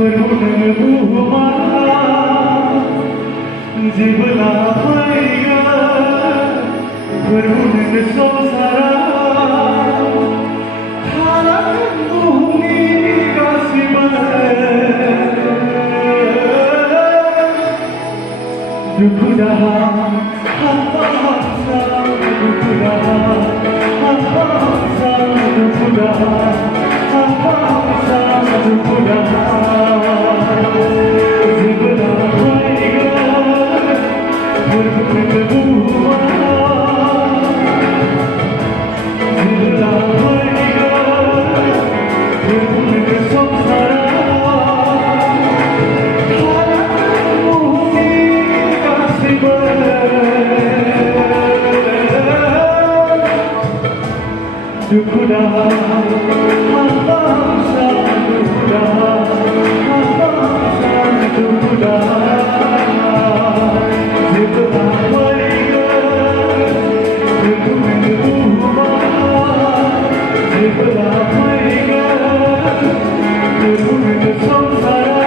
फरमुन बुहमा जेबोला फैगोन फरमुन संसारा थालांगोन बुहुमनि गासिबो दुखु दाहा हाबा हाबसा दुखु दाहा हाबा हाबसा दुखु दाहा हाबा हाबसा दुखु दाहा जेबोला फैगोन फरमुन बुहुमा जेबोला फैगोन फरमुन संसारा दुखु दाहा हाबा हाबसा दुखु दाहा हाबा हाबसा दुखु दाहा जेबोला फैगोन फरमुन बुहुमा जेबोला फैगोन फरमुन संसारा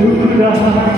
दुखु दाहा